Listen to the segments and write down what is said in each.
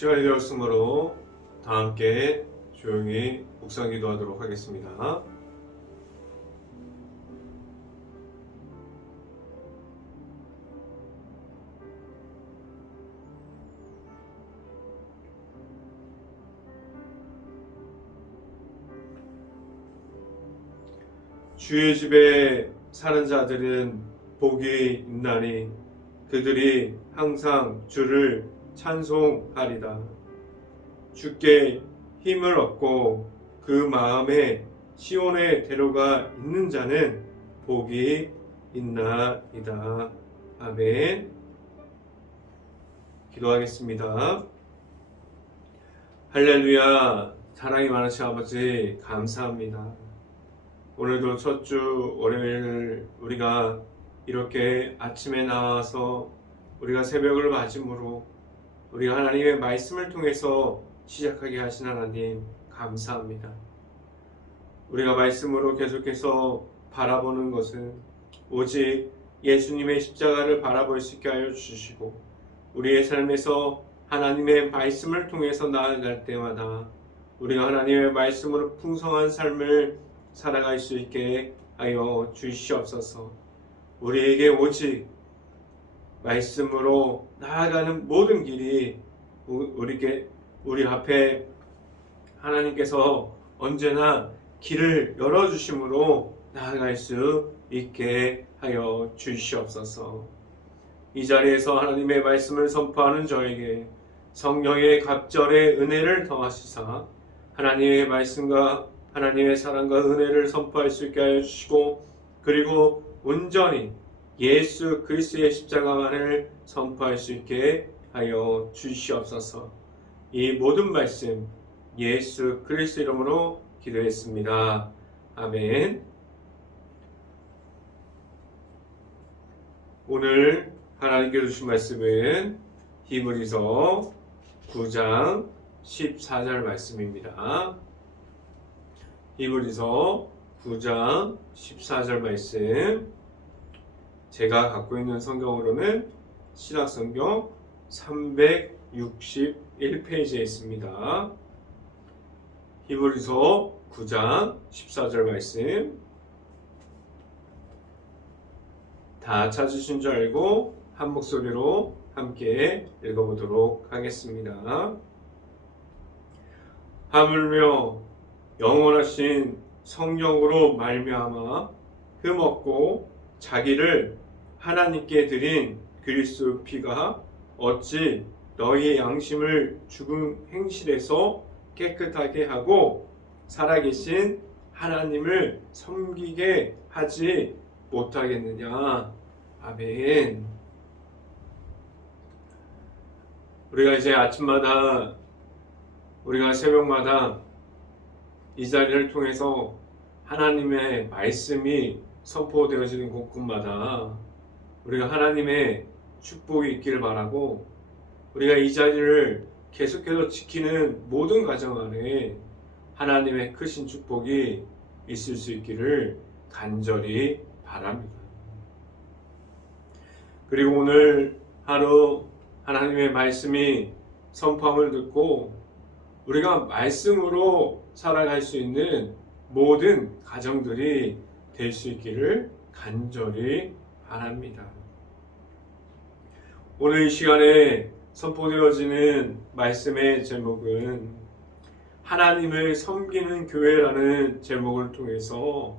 시간이 되었으므로 다 함께 조용히 묵상 기도하도록 하겠습니다. 주의 집에 사는 자들은 복이 있나니 그들이 항상 주를 찬송하리다. 주께 힘을 얻고 그 마음에 시온의 대로가 있는 자는 복이 있나이다. 아멘. 기도하겠습니다. 할렐루야. 사랑이 많으신 아버지 감사합니다. 오늘도 첫 주 월요일 우리가 이렇게 아침에 나와서 우리가 새벽을 맞음으로 우리가 하나님의 말씀을 통해서 시작하게 하신 하나님 감사합니다. 우리가 말씀으로 계속해서 바라보는 것은 오직 예수님의 십자가를 바라볼 수 있게 하여 주시고 우리의 삶에서 하나님의 말씀을 통해서 나아갈 때마다 우리가 하나님의 말씀으로 풍성한 삶을 살아갈 수 있게 하여 주시옵소서. 우리에게 오직 말씀으로 나아가는 모든 길이 우리 앞에 하나님께서 언제나 길을 열어주심으로 나아갈 수 있게 하여 주시옵소서. 이 자리에서 하나님의 말씀을 선포하는 저에게 성령의 갑절의 은혜를 더하시사 하나님의 말씀과 하나님의 사랑과 은혜를 선포할 수 있게 하여 주시고 그리고 온전히 예수 그리스도의 십자가만을 선포할 수 있게 하여 주시옵소서. 이 모든 말씀 예수 그리스도 이름으로 기도했습니다. 아멘. 오늘 하나님께 주신 말씀은 히브리서 9장 14절 말씀입니다. 히브리서 9장 14절 말씀, 제가 갖고 있는 성경으로는 신약성경 361페이지에 있습니다. 히브리서 9장 14절 말씀, 다 찾으신 줄 알고 한 목소리로 함께 읽어보도록 하겠습니다. 하물며 영원하신 성령으로 말미암아 흠없고 자기를 하나님께 드린 그리스도 피가 어찌 너희의 양심을 죽은 행실에서 깨끗하게 하고 살아계신 하나님을 섬기게 하지 못하겠느냐. 아멘. 우리가 이제 아침마다 우리가 새벽마다 이 자리를 통해서 하나님의 말씀이 선포되어지는 곳곳마다 우리가 하나님의 축복이 있기를 바라고 우리가 이 자리를 계속해서 지키는 모든 가정 안에 하나님의 크신 축복이 있을 수 있기를 간절히 바랍니다. 그리고 오늘 하루 하나님의 말씀이 선포함을 듣고 우리가 말씀으로 살아갈 수 있는 모든 가정들이 될 수 있기를 간절히 바랍니다. 오늘 이 시간에 선포되어지는 말씀의 제목은 하나님을 섬기는 교회라는 제목을 통해서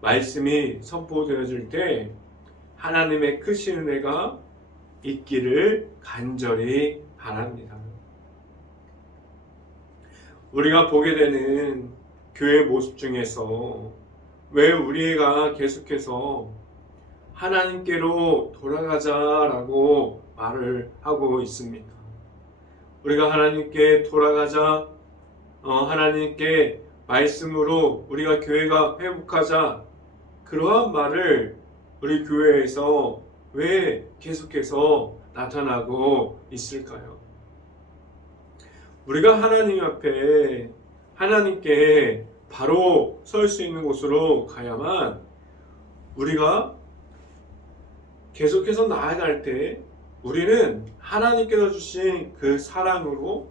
말씀이 선포되어질 때 하나님의 크신 은혜가 있기를 간절히 바랍니다. 우리가 보게 되는 교회 모습 중에서 왜 우리가 계속해서 하나님께로 돌아가자라고 말을 하고 있습니까? 우리가 하나님께 돌아가자, 하나님께 말씀으로 우리가 교회가 회복하자, 그러한 말을 우리 교회에서 왜 계속해서 나타나고 있을까요? 우리가 하나님 앞에 하나님께 바로 설 수 있는 곳으로 가야만 우리가 계속해서 나아갈 때 우리는 하나님께서 주신 그 사랑으로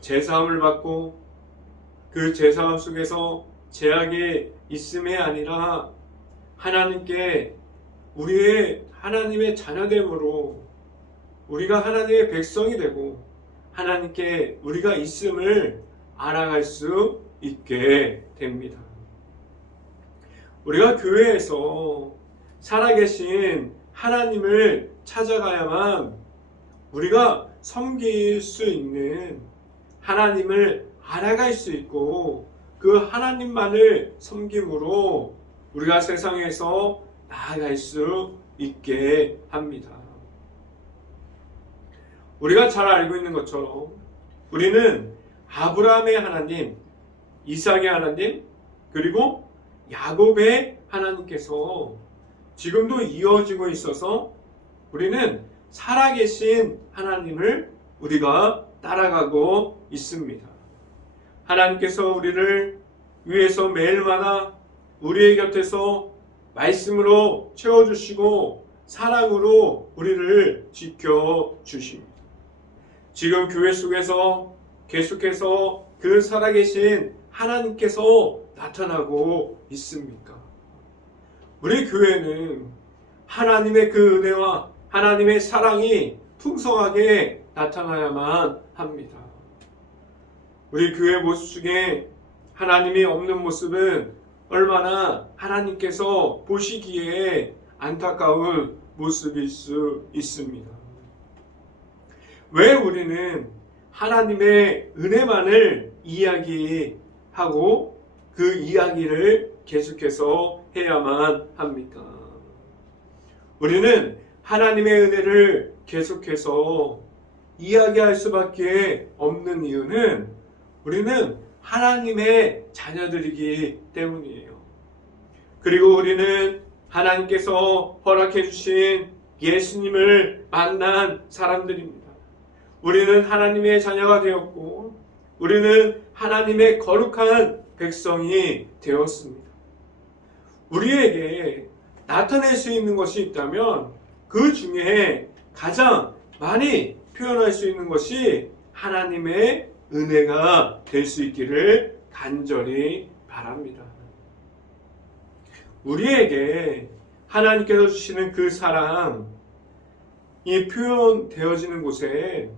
제사함을 받고 그 제사함 속에서 제약이 있음이 아니라 하나님께 우리의 하나님의 자녀됨으로 우리가 하나님의 백성이 되고 하나님께 우리가 있음을 알아갈 수 있게 됩니다. 우리가 교회에서 살아계신 하나님을 찾아가야만 우리가 섬길 수 있는 하나님을 알아갈 수 있고 그 하나님만을 섬김으로 우리가 세상에서 나아갈 수 있게 합니다. 우리가 잘 알고 있는 것처럼 우리는 아브라함의 하나님, 이삭의 하나님, 그리고 야곱의 하나님께서 지금도 이어지고 있어서 우리는 살아계신 하나님을 우리가 따라가고 있습니다. 하나님께서 우리를 위해서 매일마다 우리의 곁에서 말씀으로 채워주시고 사랑으로 우리를 지켜주십니다. 지금 교회 속에서 계속해서 그 살아계신 하나님께서 나타나고 있습니까? 우리 교회는 하나님의 그 은혜와 하나님의 사랑이 풍성하게 나타나야만 합니다. 우리 교회 모습 중에 하나님이 없는 모습은 얼마나 하나님께서 보시기에 안타까운 모습일 수 있습니다. 왜 우리는 하나님의 은혜만을 이야기하고 그 이야기를 계속해서 해야만 합니까? 우리는 하나님의 은혜를 계속해서 이야기할 수밖에 없는 이유는 우리는 하나님의 자녀들이기 때문이에요. 그리고 우리는 하나님께서 허락해 주신 예수님을 만난 사람들입니다. 우리는 하나님의 자녀가 되었고 우리는 하나님의 거룩한 백성이 되었습니다. 우리에게 나타낼 수 있는 것이 있다면 그 중에 가장 많이 표현할 수 있는 것이 하나님의 은혜가 될 수 있기를 간절히 바랍니다. 우리에게 하나님께서 주시는 그 사랑이 표현되어지는 곳에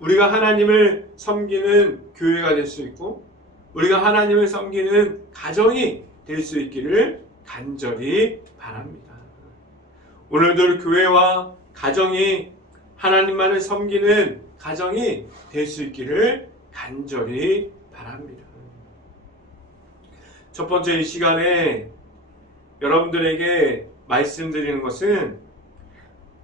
우리가 하나님을 섬기는 교회가 될 수 있고 우리가 하나님을 섬기는 가정이 될 수 있기를 간절히 바랍니다. 오늘도 교회와 가정이 하나님만을 섬기는 가정이 될 수 있기를 간절히 바랍니다. 첫 번째 이 시간에 여러분들에게 말씀드리는 것은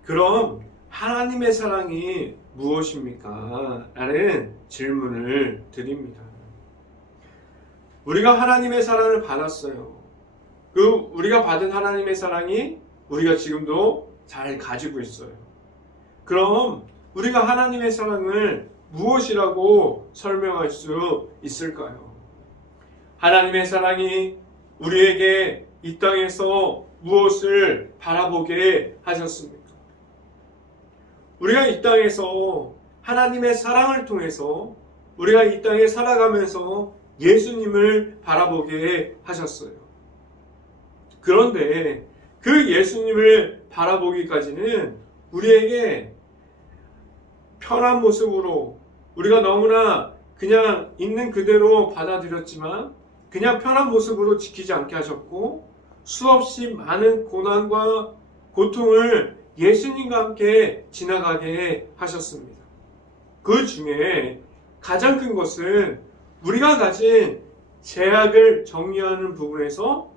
그럼 하나님의 사랑이 무엇입니까? 라는 질문을 드립니다. 우리가 하나님의 사랑을 받았어요. 우리가 받은 하나님의 사랑이 우리가 지금도 잘 가지고 있어요. 그럼 우리가 하나님의 사랑을 무엇이라고 설명할 수 있을까요? 하나님의 사랑이 우리에게 이 땅에서 무엇을 바라보게 하셨습니까? 우리가 이 땅에서 하나님의 사랑을 통해서 우리가 이 땅에 살아가면서 예수님을 바라보게 하셨어요. 그런데 그 예수님을 바라보기까지는 우리에게 편한 모습으로 우리가 너무나 그냥 있는 그대로 받아들였지만 그냥 편한 모습으로 지키지 않게 하셨고 수없이 많은 고난과 고통을 예수님과 함께 지나가게 하셨습니다. 그 중에 가장 큰 것은 우리가 가진 죄악을 정리하는 부분에서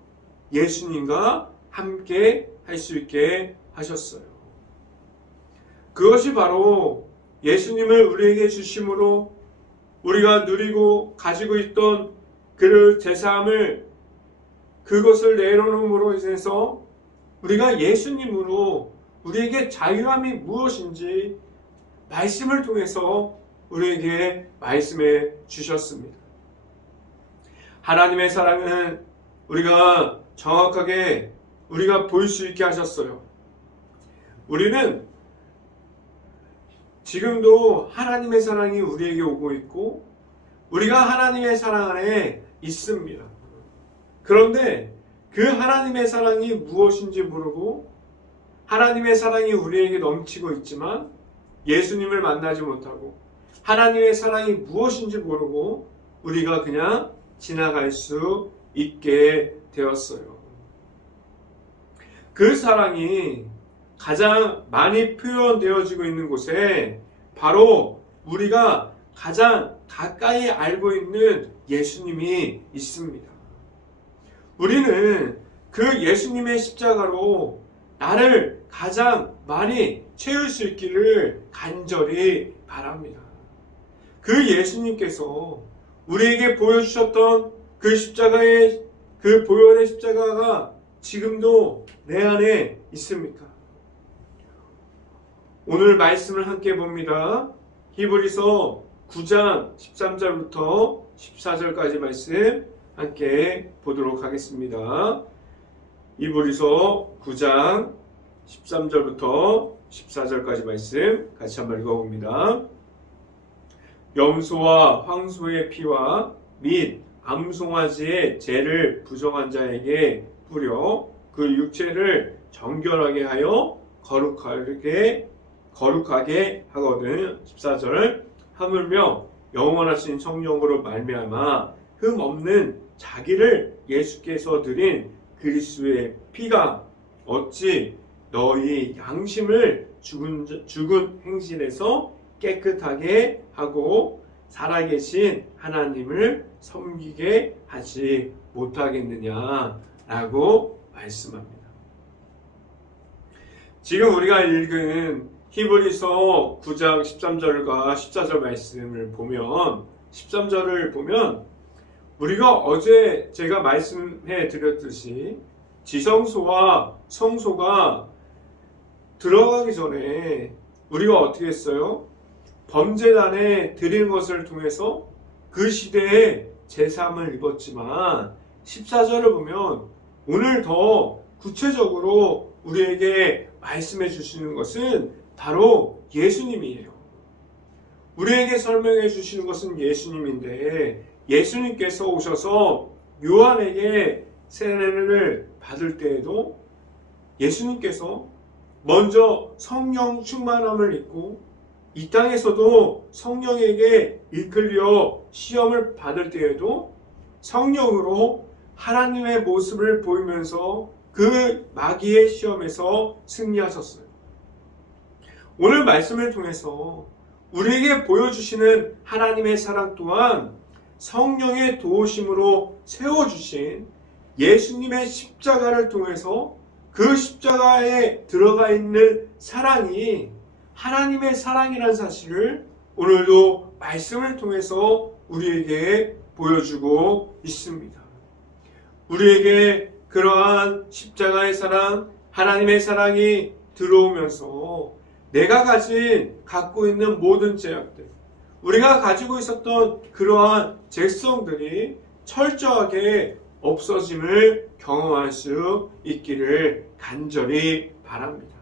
예수님과 함께 할 수 있게 하셨어요. 그것이 바로 예수님을 우리에게 주심으로 우리가 누리고 가지고 있던 그 제사함을 그것을 내려놓음으로 인해서 우리가 예수님으로 우리에게 자유함이 무엇인지 말씀을 통해서 우리에게 말씀해 주셨습니다. 하나님의 사랑은 우리가 정확하게 우리가 볼 수 있게 하셨어요. 우리는 지금도 하나님의 사랑이 우리에게 오고 있고 우리가 하나님의 사랑 안에 있습니다. 그런데 그 하나님의 사랑이 무엇인지 모르고 하나님의 사랑이 우리에게 넘치고 있지만 예수님을 만나지 못하고 하나님의 사랑이 무엇인지 모르고 우리가 그냥 지나갈 수 있게 되었어요. 그 사랑이 가장 많이 표현되어지고 있는 곳에 바로 우리가 가장 가까이 알고 있는 예수님이 있습니다. 우리는 그 예수님의 십자가로 나를 가장 많이 채울 수 있기를 간절히 바랍니다. 그 예수님께서 우리에게 보여주셨던 그 십자가의 그 보혈의 십자가가 지금도 내 안에 있습니까? 오늘 말씀을 함께 봅니다. 히브리서 9장 13절부터 14절까지 말씀 함께 보도록 하겠습니다. 히브리서 9장 13절부터 14절까지 말씀 같이 한번 읽어봅니다. 염소와 황소의 피와 및 암송아지의 죄를 부정한 자에게 뿌려 그 육체를 정결하게 하여 거룩하게 하거든. 14절 하물며 영원하신 성령으로 말미암아 흠 없는 자기를 예수께서 드린 그리스도의 피가 어찌 너희 양심을 죽은 행실에서 깨끗하게 하고 살아계신 하나님을 섬기게 하지 못하겠느냐라고 말씀합니다. 지금 우리가 읽은 히브리서 9장 13절과 14절 말씀을 보면 13절을 보면 우리가 어제 제가 말씀해 드렸듯이 지성소와 성소가 들어가기 전에 우리가 어떻게 했어요? 범제단에 드린 것을 통해서 그 시대에 제사함을 입었지만 14절을 보면 오늘 더 구체적으로 우리에게 말씀해 주시는 것은 바로 예수님이에요. 우리에게 설명해 주시는 것은 예수님인데 예수님께서 오셔서 요한에게 세례를 받을 때에도 예수님께서 먼저 성령 충만함을 입고 이 땅에서도 성령에게 이끌려 시험을 받을 때에도 성령으로 하나님의 모습을 보이면서 그 마귀의 시험에서 승리하셨어요. 오늘 말씀을 통해서 우리에게 보여주시는 하나님의 사랑 또한 성령의 도우심으로 세워주신 예수님의 십자가를 통해서 그 십자가에 들어가 있는 사랑이 하나님의 사랑이라는 사실을 오늘도 말씀을 통해서 우리에게 보여주고 있습니다. 우리에게 그러한 십자가의 사랑, 하나님의 사랑이 들어오면서 내가 갖고 있는 모든 죄악들, 우리가 가지고 있었던 그러한 죄성들이 철저하게 없어짐을 경험할 수 있기를 간절히 바랍니다.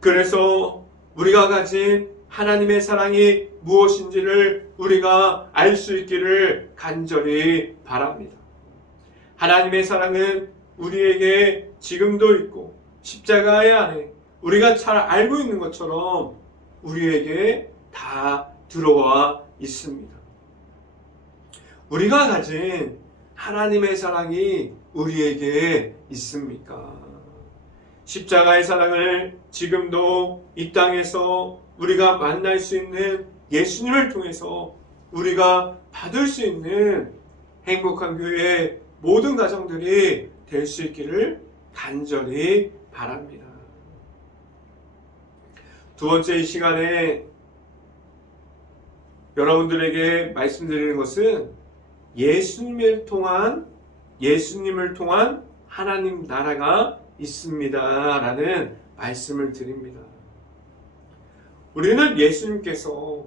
그래서 우리가 가진 하나님의 사랑이 무엇인지를 우리가 알 수 있기를 간절히 바랍니다. 하나님의 사랑은 우리에게 지금도 있고 십자가의 안에 우리가 잘 알고 있는 것처럼 우리에게 다 들어와 있습니다. 우리가 가진 하나님의 사랑이 우리에게 있습니까? 십자가의 사랑을 지금도 이 땅에서 우리가 만날 수 있는 예수님을 통해서 우리가 받을 수 있는 행복한 교회의 모든 가정들이 될 수 있기를 간절히 바랍니다. 두 번째 이 시간에 여러분들에게 말씀드리는 것은 예수님을 통한 하나님 나라가 있습니다 라는 말씀을 드립니다. 우리는 예수님께서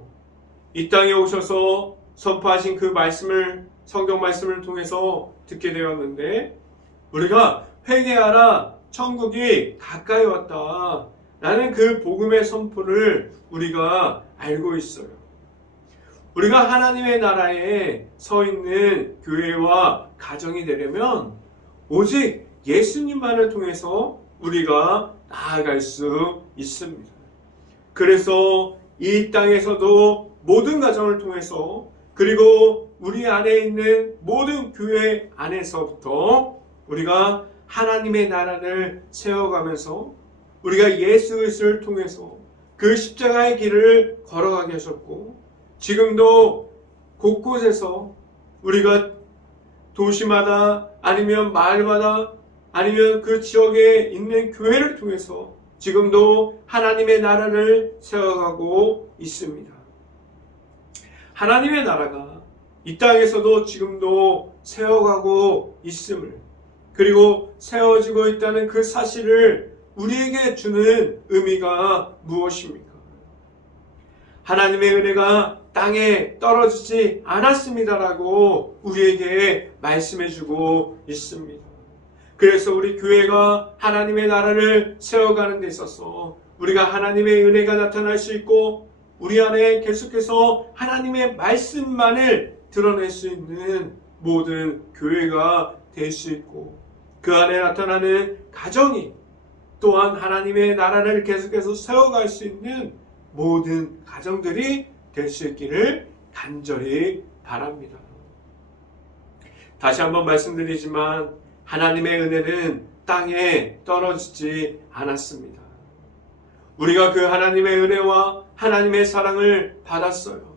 이 땅에 오셔서 선포하신 그 말씀을 성경 말씀을 통해서 듣게 되었는데 우리가 회개하라 천국이 가까이 왔다 라는 그 복음의 선포를 우리가 알고 있어요. 우리가 하나님의 나라에 서 있는 교회와 가정이 되려면 오직 예수님만을 통해서 우리가 나아갈 수 있습니다. 그래서 이 땅에서도 모든 가정을 통해서, 그리고 우리 안에 있는 모든 교회 안에서부터 우리가 하나님의 나라를 세워가면서 우리가 예수 그리스도를 통해서 그 십자가의 길을 걸어가게 하셨고, 지금도 곳곳에서 우리가 도시마다 아니면 마을마다 아니면 그 지역에 있는 교회를 통해서 지금도 하나님의 나라를 세워가고 있습니다. 하나님의 나라가 이 땅에서도 지금도 세워가고 있음을, 그리고 세워지고 있다는 그 사실을 우리에게 주는 의미가 무엇입니까? 하나님의 은혜가 땅에 떨어지지 않았습니다라고 우리에게 말씀해주고 있습니다. 그래서 우리 교회가 하나님의 나라를 세워가는 데 있어서 우리가 하나님의 은혜가 나타날 수 있고, 우리 안에 계속해서 하나님의 말씀만을 드러낼 수 있는 모든 교회가 될 수 있고, 그 안에 나타나는 가정이 또한 하나님의 나라를 계속해서 세워갈 수 있는 모든 가정들이 될 수 있기를 간절히 바랍니다. 다시 한번 말씀드리지만 하나님의 은혜는 땅에 떨어지지 않았습니다. 우리가 그 하나님의 은혜와 하나님의 사랑을 받았어요.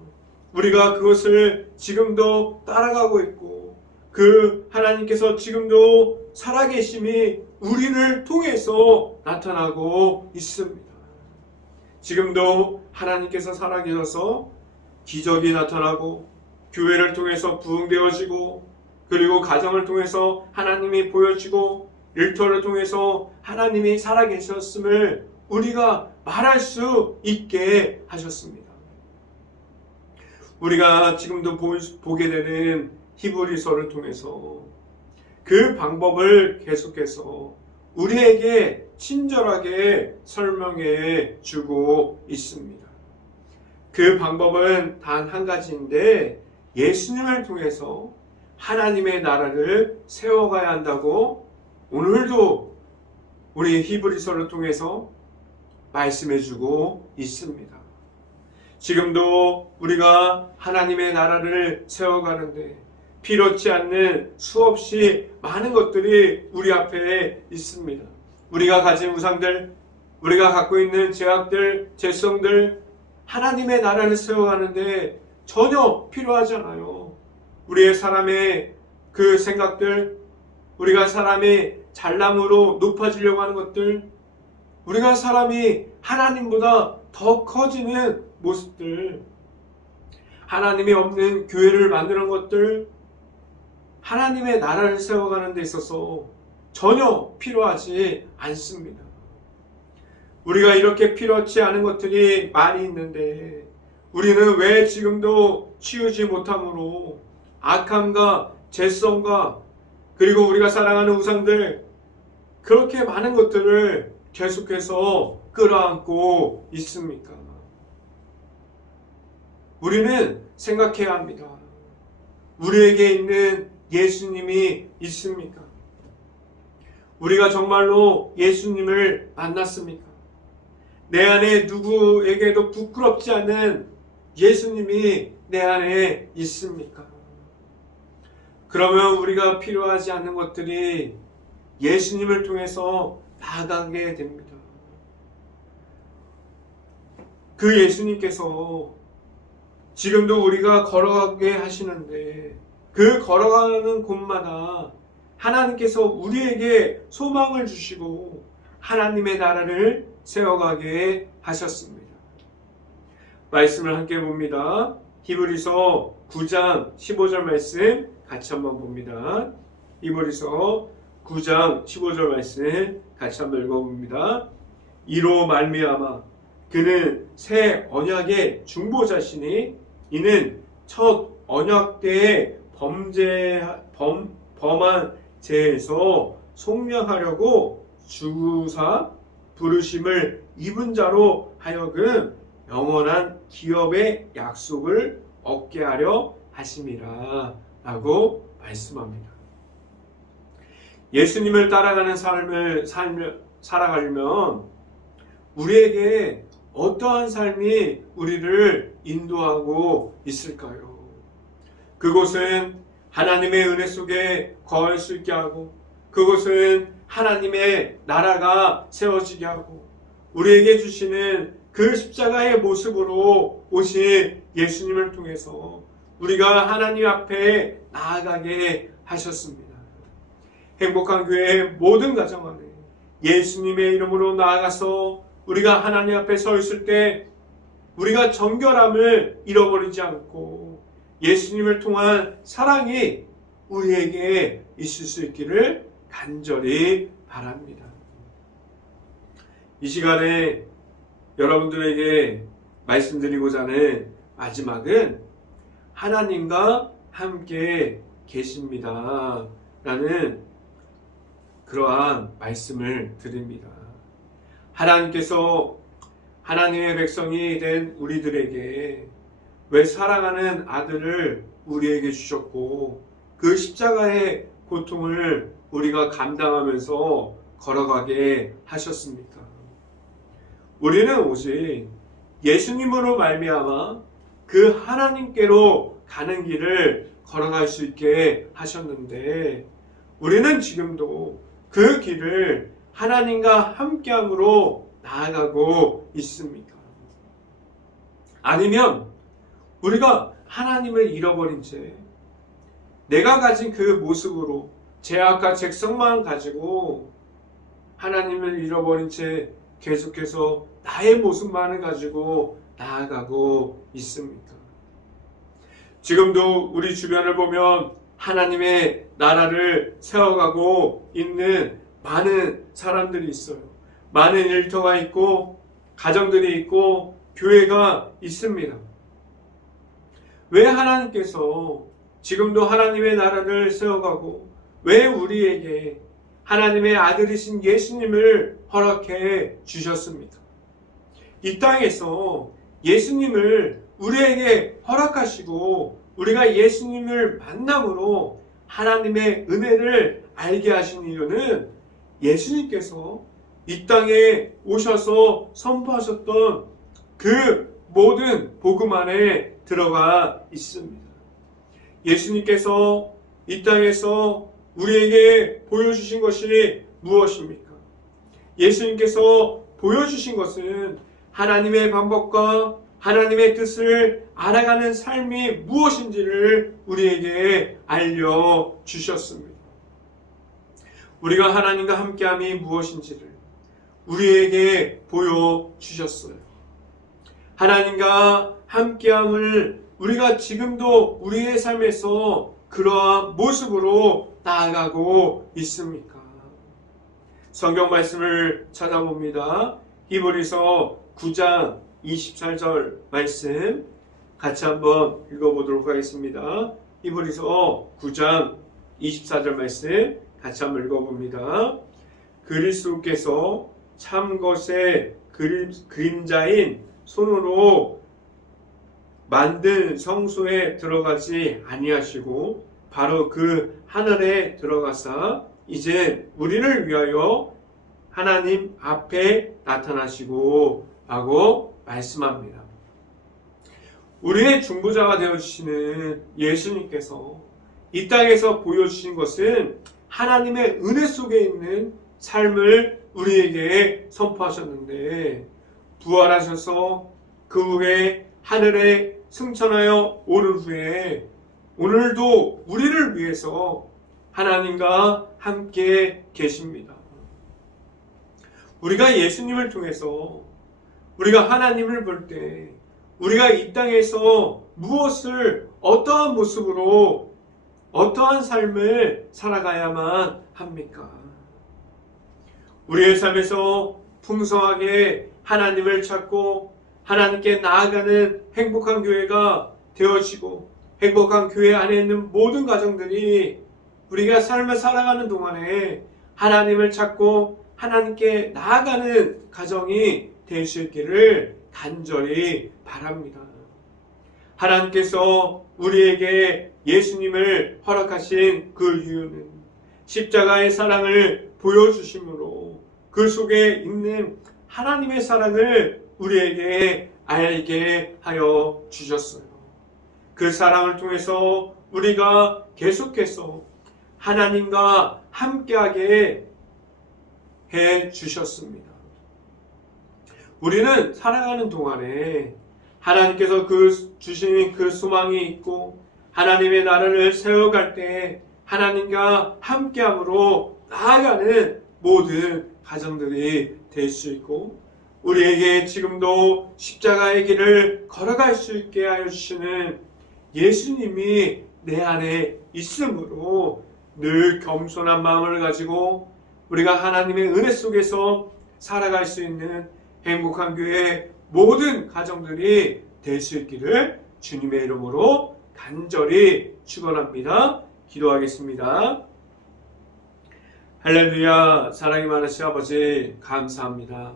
우리가 그것을 지금도 따라가고 있고, 그 하나님께서 지금도 살아계심이 우리를 통해서 나타나고 있습니다. 지금도 하나님께서 살아계셔서 기적이 나타나고, 교회를 통해서 부흥되어지고, 그리고 가정을 통해서 하나님이 보여지고, 일터를 통해서 하나님이 살아계셨음을 우리가 말할 수 있게 하셨습니다. 우리가 지금도 보게 되는 히브리서를 통해서 그 방법을 계속해서 우리에게 친절하게 설명해 주고 있습니다. 그 방법은 단 한 가지인데, 예수님을 통해서 하나님의 나라를 세워가야 한다고 오늘도 우리 히브리서를 통해서 말씀해 주고 있습니다. 지금도 우리가 하나님의 나라를 세워가는데 필요치 않는 수없이 많은 것들이 우리 앞에 있습니다. 우리가 가진 우상들, 우리가 갖고 있는 죄악들, 죄성들, 하나님의 나라를 세워가는데 전혀 필요하지 않아요. 우리의 사람의 그 생각들, 우리가 사람이 잘남으로 높아지려고 하는 것들, 우리가 사람이 하나님보다 더 커지는 모습들, 하나님이 없는 교회를 만드는 것들, 하나님의 나라를 세워가는 데 있어서 전혀 필요하지 않습니다. 우리가 이렇게 필요치 않은 것들이 많이 있는데 우리는 왜 지금도 치우지 못함으로 악함과 죄성과 그리고 우리가 사랑하는 우상들, 그렇게 많은 것들을 계속해서 끌어안고 있습니까? 우리는 생각해야 합니다. 우리에게 있는 예수님이 있습니까? 우리가 정말로 예수님을 만났습니까? 내 안에 누구에게도 부끄럽지 않은 예수님이 내 안에 있습니까? 그러면 우리가 필요하지 않는 것들이 예수님을 통해서 나아가게 됩니다. 그 예수님께서 지금도 우리가 걸어가게 하시는데 그 걸어가는 곳마다 하나님께서 우리에게 소망을 주시고 하나님의 나라를 세워가게 하셨습니다. 말씀을 함께 봅니다. 히브리서 9장 15절 말씀 같이 한번 봅니다. 히브리서 9장 15절 말씀 같이 한번 읽어봅니다. 이로 말미암아 그는 새 언약의 중보자시니 이는 첫 언약 때에 범한 죄에서 속량하려고 주사 부르심을 입은 자로 하여금 영원한 기업의 약속을 얻게 하려 하심이라 라고 말씀합니다. 예수님을 따라가는 삶을 살아가려면 우리에게 어떠한 삶이 우리를 인도하고 있을까요? 그곳은 하나님의 은혜 속에 거할 수 있게 하고, 그곳은 하나님의 나라가 세워지게 하고, 우리에게 주시는 그 십자가의 모습으로 오신 예수님을 통해서 우리가 하나님 앞에 나아가게 하셨습니다. 행복한 교회의 모든 가정 안에 예수님의 이름으로 나아가서 우리가 하나님 앞에 서 있을 때 우리가 정결함을 잃어버리지 않고 예수님을 통한 사랑이 우리에게 있을 수 있기를 간절히 바랍니다. 이 시간에 여러분들에게 말씀드리고자 하는 마지막은 하나님과 함께 계십니다 라는 그러한 말씀을 드립니다. 하나님께서 하나님의 백성이 된 우리들에게 왜 사랑하는 아들을 우리에게 주셨고 그 십자가의 고통을 우리가 감당하면서 걸어가게 하셨습니까? 우리는 오직 예수님으로 말미암아 그 하나님께로 가는 길을 걸어갈 수 있게 하셨는데 우리는 지금도 그 길을 하나님과 함께함으로 나아가고 있습니까? 아니면 우리가 하나님을 잃어버린 채 내가 가진 그 모습으로 죄악과 죄성만 가지고 하나님을 잃어버린 채 계속해서 나의 모습만을 가지고 나아가고 있습니까? 지금도 우리 주변을 보면 하나님의 나라를 세워가고 있는 많은 사람들이 있어요. 많은 일터가 있고 가정들이 있고 교회가 있습니다. 왜 하나님께서 지금도 하나님의 나라를 세워가고 왜 우리에게 하나님의 아들이신 예수님을 허락해 주셨습니까? 이 땅에서 예수님을 우리에게 허락하시고 우리가 예수님을 만남으로 하나님의 은혜를 알게 하신 이유는 예수님께서 이 땅에 오셔서 선포하셨던 그 모든 복음 안에 들어가 있습니다. 예수님께서 이 땅에서 우리에게 보여주신 것이 무엇입니까? 예수님께서 보여주신 것은 하나님의 방법과 하나님의 뜻을 알아가는 삶이 무엇인지를 우리에게 알려주셨습니다. 우리가 하나님과 함께함이 무엇인지를 우리에게 보여주셨어요. 하나님과 함께함을 우리가 지금도 우리의 삶에서 그러한 모습으로 나아가고 있습니까? 성경 말씀을 찾아봅니다. 히브리서 9장 24절 말씀 같이 한번 읽어보도록 하겠습니다. 히브리서 9장 24절 말씀 같이 한번 읽어봅니다. 그리스도께서 참 것의 그림자인 손으로 만든 성소에 들어가지 아니하시고 바로 그 하늘에 들어가사 이제 우리를 위하여 하나님 앞에 나타나시고 라고 말씀합니다. 우리의 중보자가 되어주시는 예수님께서 이 땅에서 보여주신 것은 하나님의 은혜 속에 있는 삶을 우리에게 선포하셨는데 부활하셔서 그 후에 하늘에 승천하여 오른 후에 오늘도 우리를 위해서 하나님과 함께 계십니다. 우리가 예수님을 통해서 우리가 하나님을 볼 때 우리가 이 땅에서 무엇을 어떠한 모습으로 어떠한 삶을 살아가야만 합니까? 우리의 삶에서 풍성하게 하나님을 찾고 하나님께 나아가는 행복한 교회가 되어지고 행복한 교회 안에 있는 모든 가정들이 우리가 삶을 살아가는 동안에 하나님을 찾고 하나님께 나아가는 가정이 될 수 있기를 간절히 바랍니다. 하나님께서 우리에게 예수님을 허락하신 그 이유는 십자가의 사랑을 보여주심으로 그 속에 있는 하나님의 사랑을 우리에게 알게 하여 주셨어요. 그 사랑을 통해서 우리가 계속해서 하나님과 함께하게 해 주셨습니다. 우리는 살아가는 동안에 하나님께서 주신 그 소망이 있고 하나님의 나라를 세워갈 때 하나님과 함께함으로 나아가는 모든 가정들이 될 수 있고 우리에게 지금도 십자가의 길을 걸어갈 수 있게 하여 주시는 예수님이 내 안에 있으므로 늘 겸손한 마음을 가지고 우리가 하나님의 은혜 속에서 살아갈 수 있는 행복한 교회 모든 가정들이 될 수 있기를 주님의 이름으로 간절히 축원합니다. 기도하겠습니다. 할렐루야. 사랑이 많으신 아버지 감사합니다.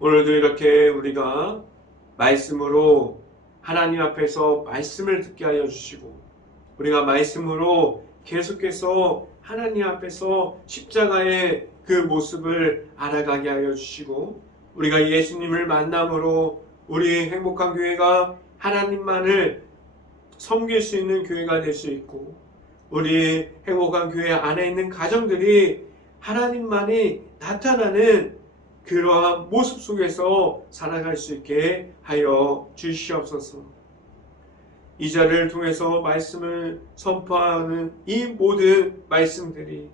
오늘도 이렇게 우리가 말씀으로 하나님 앞에서 말씀을 듣게 하여 주시고 우리가 말씀으로 계속해서 하나님 앞에서 십자가의 그 모습을 알아가게 하여 주시고 우리가 예수님을 만남으로 우리 행복한 교회가 하나님만을 섬길 수 있는 교회가 될 수 있고 우리 행복한 교회 안에 있는 가정들이 하나님만이 나타나는 그러한 모습 속에서 살아갈 수 있게 하여 주시옵소서. 이 자리를 통해서 말씀을 선포하는 이 모든 말씀들이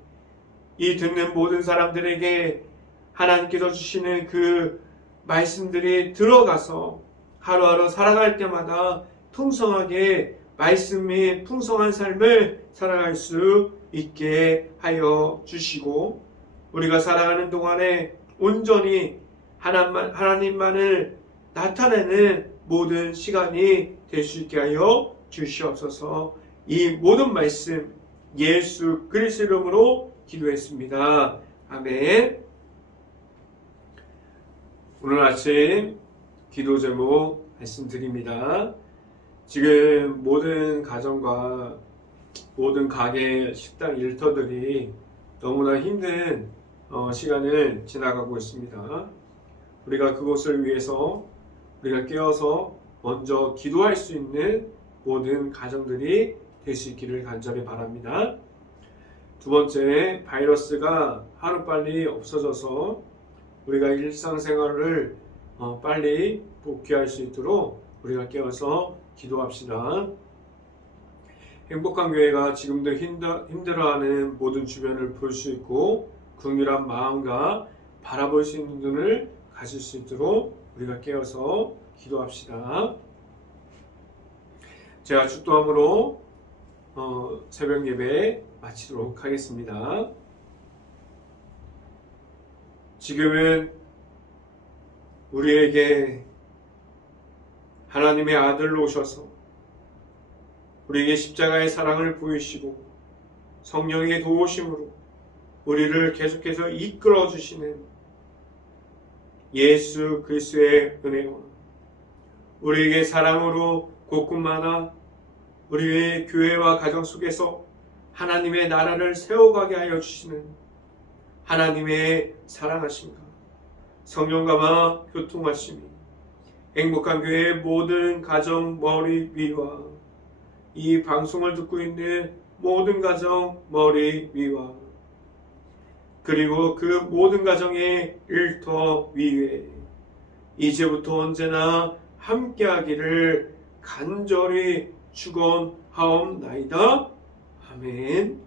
이 듣는 모든 사람들에게 하나님께서 주시는 그 말씀들이 들어가서 하루하루 살아갈 때마다 풍성하게 말씀이 풍성한 삶을 살아갈 수 있게 하여 주시고 우리가 살아가는 동안에 온전히 하나님만을 나타내는 모든 시간이 될 수 있게 하여 주시옵소서. 이 모든 말씀 예수 그리스도 이름으로 기도했습니다. 아멘. 오늘 아침 기도 제목 말씀드립니다. 지금 모든 가정과 모든 가게, 식당 일터들이 너무나 힘든 시간을 지나가고 있습니다. 우리가 그것을 위해서 우리가 깨어서 먼저 기도할 수 있는 모든 가정들이 될 수 있기를 간절히 바랍니다. 두 번째, 바이러스가 하루빨리 없어져서 우리가 일상생활을 빨리 복귀할 수 있도록 우리가 깨어서 기도합시다. 행복한 교회가 지금도 힘들어하는 모든 주변을 볼 수 있고 긍휼한 마음과 바라볼 수 있는 눈을 가질 수 있도록 우리가 깨어서 기도합시다. 제가 축도함으로 새벽 예배 마치도록 하겠습니다. 지금은 우리에게 하나님의 아들로 오셔서 우리에게 십자가의 사랑을 보이시고 성령의 도우심으로 우리를 계속해서 이끌어 주시는 예수 그리스도의 은혜와 우리에게 사랑으로 곳곳마다 우리의 교회와 가정 속에서 하나님의 나라를 세워가게 하여 주시는 하나님의 사랑하심과 성령과만 교통하심이 행복한 교회의 모든 가정 머리 위와 이 방송을 듣고 있는 모든 가정 머리 위와 그리고 그 모든 가정의 일터 위에 이제부터 언제나 함께하기를 간절히 축원하옵나이다. 아멘.